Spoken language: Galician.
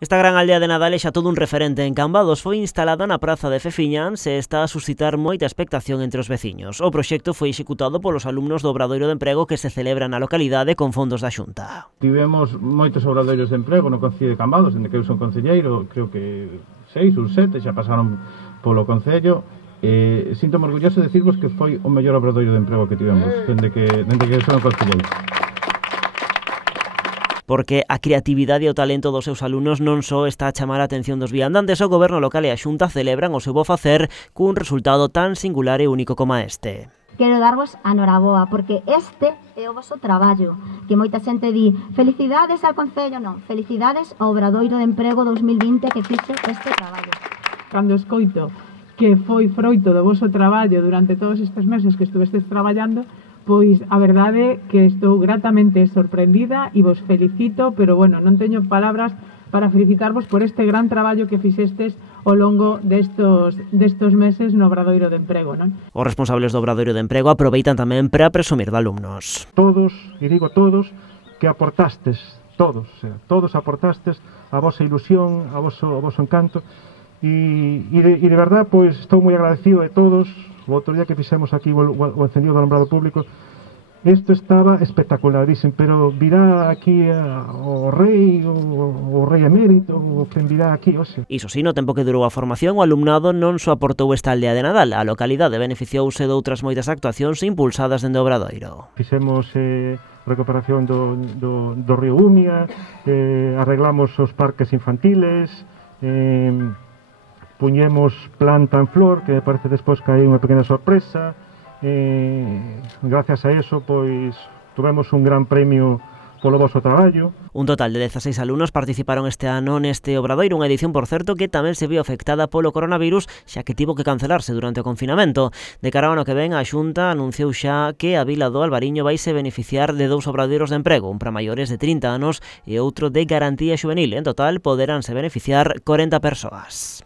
Esta gran aldea de Nadal é xa todo un referente en Cambados. Foi instalada na praza de Fefiñáns e está a suscitar moita expectación entre os veciños. O proxecto foi executado polos alumnos do Obradoiro de Emprego que se celebra na localidade con fondos da Xunta. Tivemos moitos obradoiros de emprego no Concello de Cambados, dende que eu son concelleiro, creo que 6 ou 7 xa pasaron polo Concello. Sinto-me orgulloso de decirvos que foi o mellor obradoiro de emprego que tivemos dende que eu son concelleiro. Porque a creatividade e o talento dos seus alumnos non só está a chamar a atención dos viandantes, o Goberno local e a Xunta celebran o seu bo facer cun resultado tan singular e único como este. Quero darvos a noraboa, porque este é o vosso traballo, que moita xente di felicidades ao Concello, non, felicidades ao Obradoiro de Emprego 2020 que fixo este traballo. Cando escoito que foi froito do voso traballo durante todos estes meses que estuvestes traballando, pois a verdade que estou gratamente sorprendida e vos felicito, pero bueno, non teño palabras para felicitarvos por este gran traballo que fixestes ao longo destos meses no Obradoiro de Emprego, non? Os responsables do Obradoiro de Emprego aproveitan tamén para presumir de alumnos. Todos, e digo todos, que aportastes, todos aportastes a vosa ilusión, a voso encanto, e de verdad, pois, estou moi agradecido de todos. O outro día que fixemos aquí o encendido do alumbrado público, isto estaba espectacular, dicen, pero virá aquí o rei emérito, o quen virá aquí, oxe. Iso si, no tempo que durou a formación, o alumnado non só aportou esta aldea de Nadal, a localidade beneficiouse de outras moitas actuacións impulsadas dende o Obradoiro. Fixemos recuperación do río Umia, arreglamos os parques infantiles, puñemos planta en flor, que me parece despois que hai unha pequena sorpresa. Gracias a eso, pois, tuvemos un gran premio polo vosso traballo. Un total de 16 alumnos participaron este ano neste Obradoiro, unha edición, por certo, que tamén se viu afectada polo coronavirus, xa que tivo que cancelarse durante o confinamento. De cara ao ano que ven, a Xunta anunciou xa que a vila do Albariño vaise beneficiar de 2 obradoiros de emprego, un para maiores de 30 anos e outro de garantía xuvenil. En total, poderánse beneficiar 40 persoas.